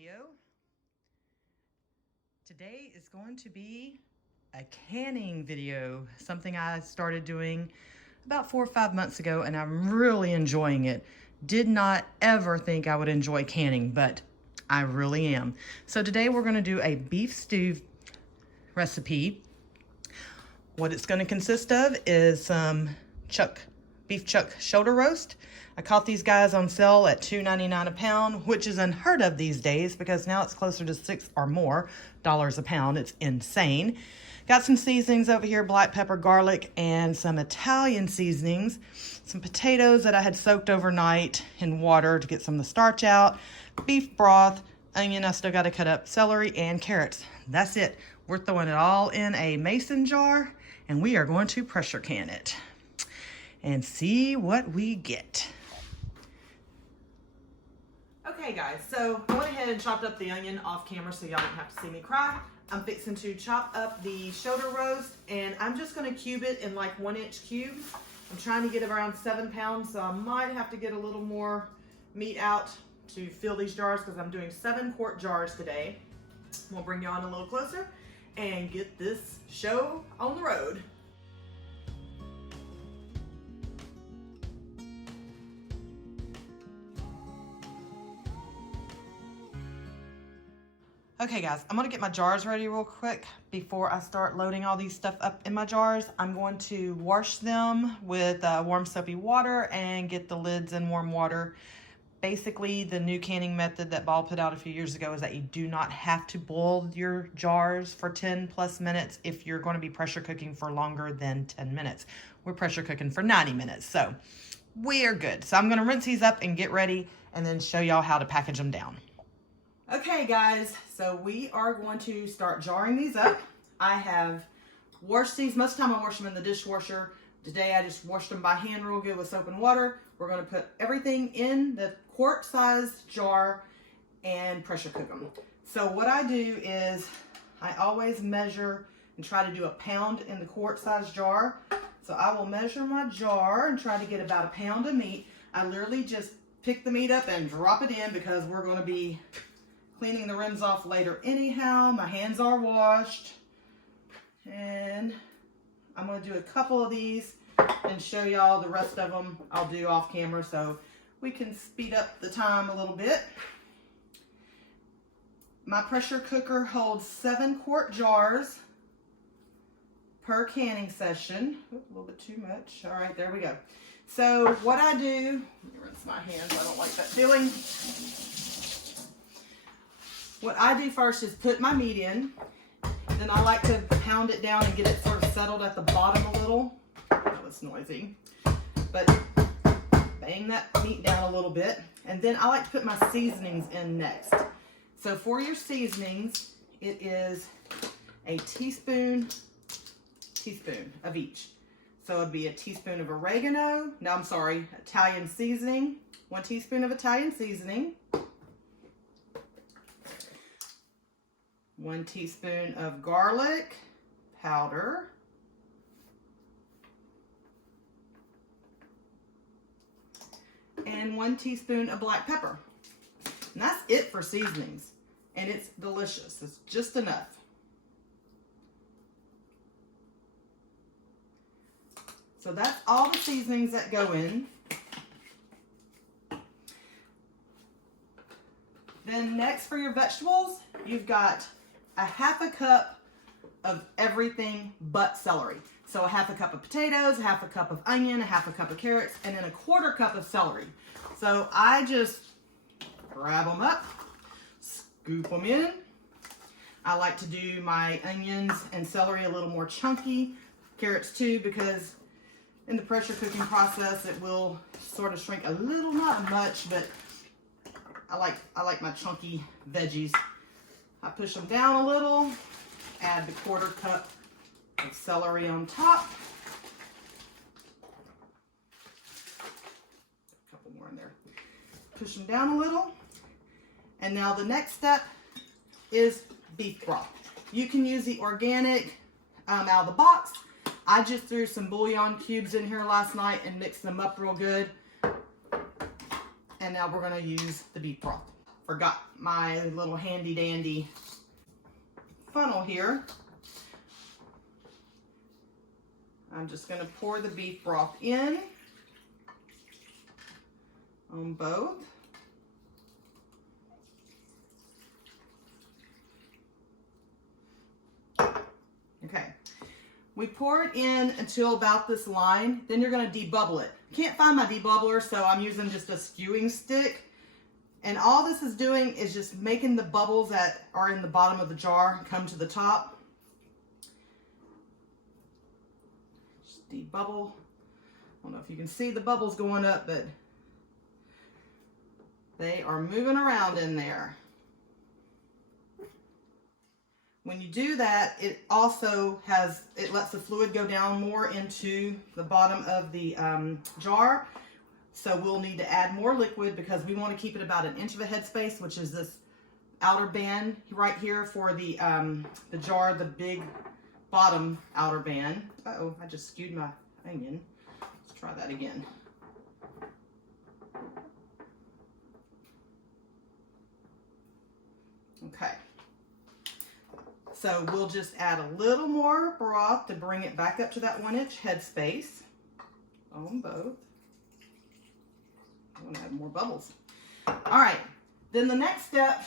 video. Today is going to be a canning video, something I started doing about 4 or 5 months ago, and I'm really enjoying it. Did not ever think I would enjoy canning, but I really am. So today we're going to do a beef stew recipe. What it's going to consist of is some beef chuck shoulder roast. I caught these guys on sale at $2.99 a pound, which is unheard of these days because now it's closer to $6 or more a pound. It's insane. Got some seasonings over here, black pepper, garlic, and some Italian seasonings. Some potatoes that I had soaked overnight in water to get some of the starch out. Beef broth, onion I still got to cut up, celery, and carrots. That's it. We're throwing it all in a mason jar, and we are going to pressure can it and see what we get. Okay guys, so I went ahead and chopped up the onion off camera so y'all don't have to see me cry. I'm fixing to chop up the shoulder roast, and I'm just gonna cube it in like 1-inch cubes. I'm trying to get around 7 pounds, so I might have to get a little more meat out to fill these jars because I'm doing 7 quart jars today. We'll bring you on a little closer and get this show on the road. Okay guys, I'm gonna get my jars ready real quick before I start loading all these stuff up in my jars. I'm going to wash them with warm soapy water and get the lids in warm water. Basically, the new canning method that Ball put out a few years ago is that you do not have to boil your jars for 10+ minutes if you're going to be pressure cooking for longer than 10 minutes. We're pressure cooking for 90 minutes, so we're good. So I'm gonna rinse these up and get ready and then show y'all how to package them down. Okay guys, so we are going to start jarring these up. I have washed these. Most of the time I wash them in the dishwasher. Today I just washed them by hand real good with soap and water. We're going to put everything in the quart sized jar and pressure cook them. So what I do is I always measure and try to do a pound in the quart sized jar. So I will measure my jar and try to get about a pound of meat. I literally just pick the meat up and drop it in because we're going to be cleaning the rims off later anyhow. My hands are washed. And I'm going to do a couple of these and show y'all the rest of them I'll do off camera so we can speed up the time a little bit. My pressure cooker holds 7 quart jars per canning session. Oops, a little bit too much. All right, there we go. So what I do, let me rinse my hands, I don't like that feeling. What I do first is put my meat in, then I like to pound it down and get it sort of settled at the bottom a little. That was noisy. But bang that meat down a little bit. And then I like to put my seasonings in next. So for your seasonings, it is a teaspoon of each. So it'd be a teaspoon of oregano. No, I'm sorry, Italian seasoning. 1 teaspoon of Italian seasoning. 1 teaspoon of garlic powder. And 1 teaspoon of black pepper. And that's it for seasonings. And it's delicious. It's just enough. So that's all the seasonings that go in. Then next for your vegetables, you've got a 1/2 cup of everything but celery. So a 1/2 cup of potatoes, a 1/2 cup of onion, a 1/2 cup of carrots, and then a 1/4 cup of celery. So I just grab them up, scoop them in. I like to do my onions and celery a little more chunky, carrots too, because in the pressure cooking process it will sort of shrink a little, not much, but I like my chunky veggies. I push them down a little, add the 1/4 cup of celery on top. A couple more in there. Push them down a little. And now the next step is beef broth. You can use the organic out of the box. I just threw some bouillon cubes in here last night and mixed them up real good. And now we're going to use the beef broth. forgot my little handy dandy funnel here. I'm just going to pour the beef broth in on both. Okay, we pour it in until about this line, then you're going to debubble it. Can't find my debubbler, so I'm using just a skewing stick. And all this is doing is just making the bubbles that are in the bottom of the jar come to the top. Just debubble. I don't know if you can see the bubbles going up, but they are moving around in there. When you do that, it also it lets the fluid go down more into the bottom of the jar. So we'll need to add more liquid because we want to keep it about 1 inch of a headspace, which is this outer band right here for the jar, the big bottom outer band. Uh-oh, I just skewed my onion. Let's try that again. Okay. So we'll just add a little more broth to bring it back up to that 1 inch headspace on both. I want to add more bubbles. All right, then the next step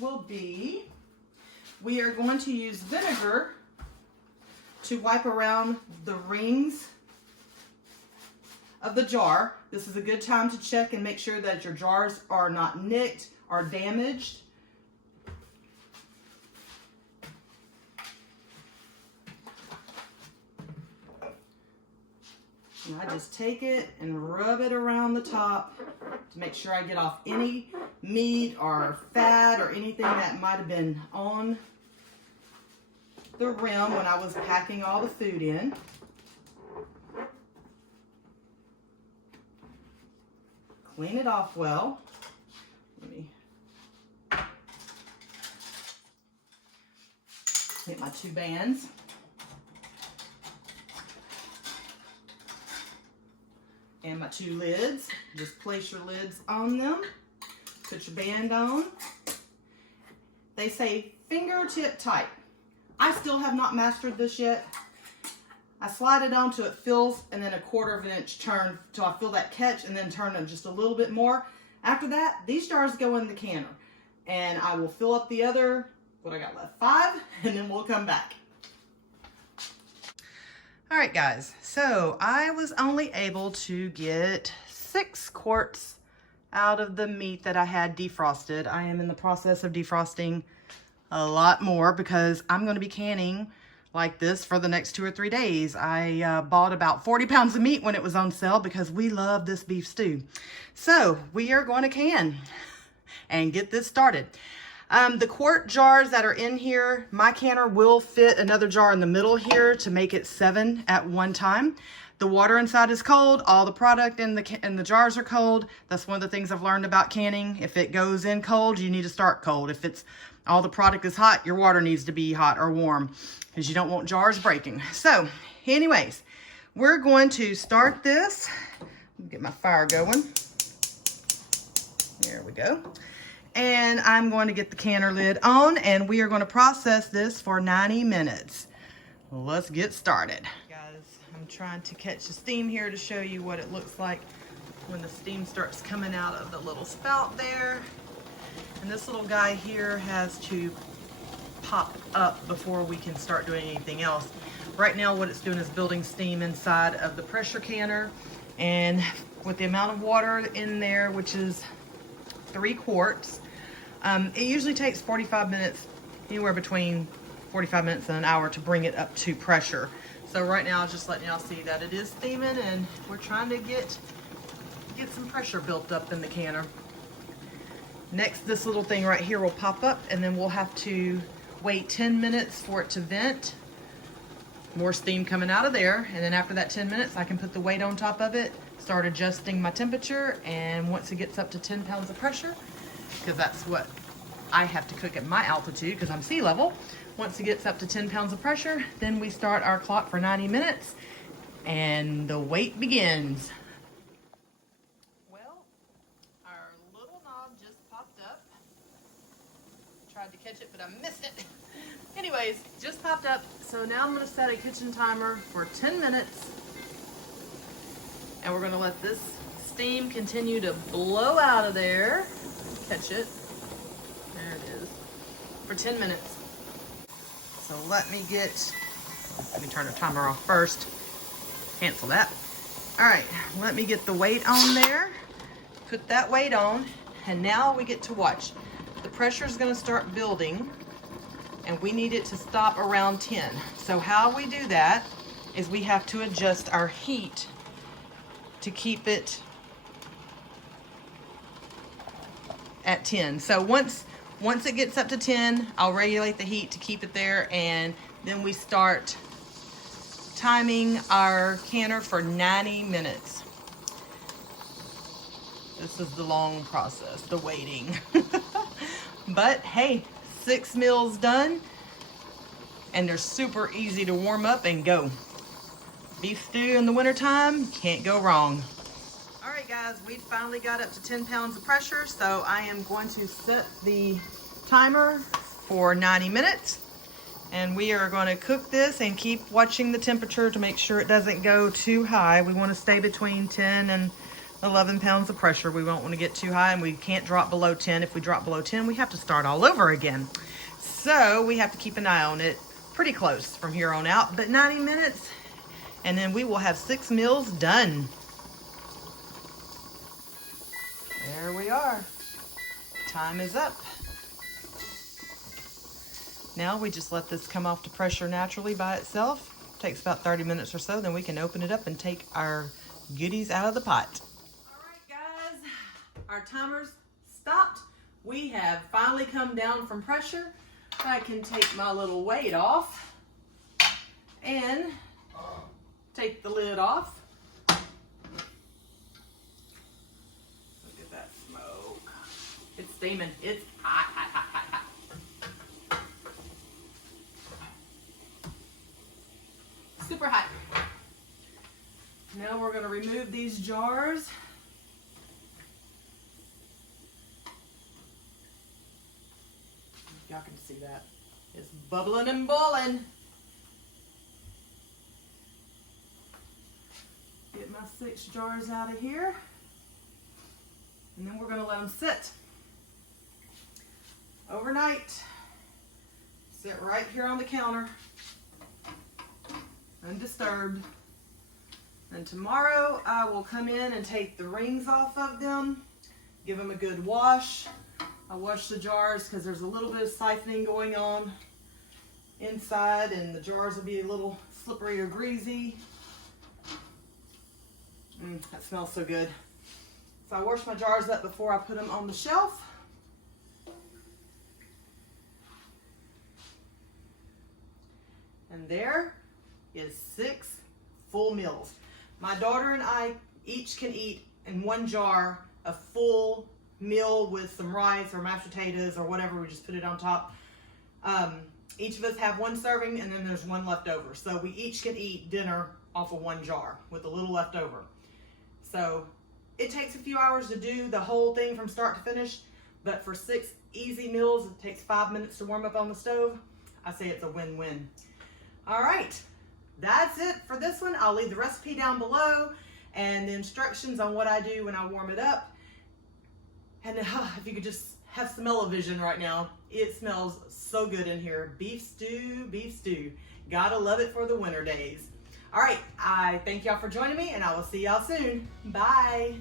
will be, we are going to use vinegar to wipe around the rings of the jar. This is a good time to check and make sure that your jars are not nicked or damaged. And I just take it and rub it around the top to make sure I get off any meat or fat or anything that might have been on the rim when I was packing all the food in. Clean it off well. Let me get my 2 bands. And my 2 lids. Just place your lids on them. Put your band on. They say fingertip tight. I still have not mastered this yet. I slide it on till it fills, and then 1/4 of an inch turn till I feel that catch, and then turn it just a little bit more. After that, these jars go in the canner. And I will fill up the other, what I got left, 5, and then we'll come back. All right, guys, so I was only able to get 6 quarts out of the meat that I had defrosted. I am in the process of defrosting a lot more because I'm going to be canning like this for the next 2 or 3 days. I bought about 40 pounds of meat when it was on sale because we love this beef stew. So we are going to can and get this started. The quart jars that are in here, my canner will fit another jar in the middle here to make it 7 at one time. The water inside is cold. All the product in the jars are cold. That's one of the things I've learned about canning. If it goes in cold, you need to start cold. If all the product is hot, your water needs to be hot or warm because you don't want jars breaking. So anyways, we're going to start this. Get my fire going. There we go. And I'm going to get the canner lid on, and we are going to process this for 90 minutes. Let's get started. Guys, I'm trying to catch the steam here to show you what it looks like when the steam starts coming out of the little spout there. And this little guy here has to pop up before we can start doing anything else. Right now what it's doing is building steam inside of the pressure canner, and with the amount of water in there, which is 3 quarts, it usually takes 45 minutes, anywhere between 45 minutes and an hour to bring it up to pressure. So right now, just letting y'all see that it is steaming, and we're trying to get some pressure built up in the canner. Next, this little thing right here will pop up, and then we'll have to wait 10 minutes for it to vent. More steam coming out of there, and then after that 10 minutes, I can put the weight on top of it, start adjusting my temperature, and once it gets up to 10 pounds of pressure, because that's what I have to cook at my altitude because I'm sea level. Once it gets up to 10 pounds of pressure, then we start our clock for 90 minutes, and the wait begins. Well, but I missed it. Anyways, just popped up. So now I'm gonna set a kitchen timer for 10 minutes. And we're gonna let this steam continue to blow out of there. Catch it. There it is. For 10 minutes. So let me turn the timer off first. Cancel that. All right, let me get the weight on there. Put that weight on, and now we get to watch. The pressure is gonna start building, and we need it to stop around 10. So how we do that is we have to adjust our heat to keep it at 10. So once it gets up to 10, I'll regulate the heat to keep it there, and then we start timing our canner for 90 minutes. This is the long process, the waiting. But hey, 6 meals done, and they're super easy to warm up and go. Beef stew in the wintertime, can't go wrong. All right guys, we finally got up to 10 pounds of pressure, so I am going to set the timer for 90 minutes. And we are going to cook this and keep watching the temperature to make sure it doesn't go too high. We want to stay between 10 and 11 pounds of pressure. We don't want to get too high, and we can't drop below 10. If we drop below 10, we have to start all over again. So we have to keep an eye on it pretty close from here on out. But 90 minutes, and then we will have 6 meals done. There we are. Time is up. Now we just let this come off to pressure naturally by itself. Takes about 30 minutes or so, then we can open it up and take our goodies out of the pot. All right guys, our timer's stopped. We have finally come down from pressure. I can take my little weight off and take the lid off. Look at that smoke. It's steaming. It's hot, hot, hot, hot, hot. Super hot. Now we're going to remove these jars. Y'all can see that. It's bubbling and boiling. Get my 6 jars out of here. And then we're going to let them sit overnight. Sit right here on the counter. Undisturbed. And tomorrow I will come in and take the rings off of them, give them a good wash. I'll wash the jars because there's a little bit of siphoning going on inside, and the jars will be a little slippery or greasy. That smells so good. So I wash my jars up before I put them on the shelf. And there is 6 full meals. My daughter and I each can eat in 1 jar a full meal with some rice or mashed potatoes or whatever. We just put it on top. Each of us have 1 serving, and then there's 1 left over. So we each can eat dinner off of 1 jar with a little left over. So it takes a few hours to do the whole thing from start to finish, but for 6 easy meals, it takes 5 minutes to warm up on the stove. I say it's a win-win. All right. That's it for this one. I'll leave the recipe down below and the instructions on what I do when I warm it up. And if you could just have smell-o-vision right now, it smells so good in here. Beef stew, beef stew. Gotta love it for the winter days. All right, I thank y'all for joining me, and I will see y'all soon. Bye.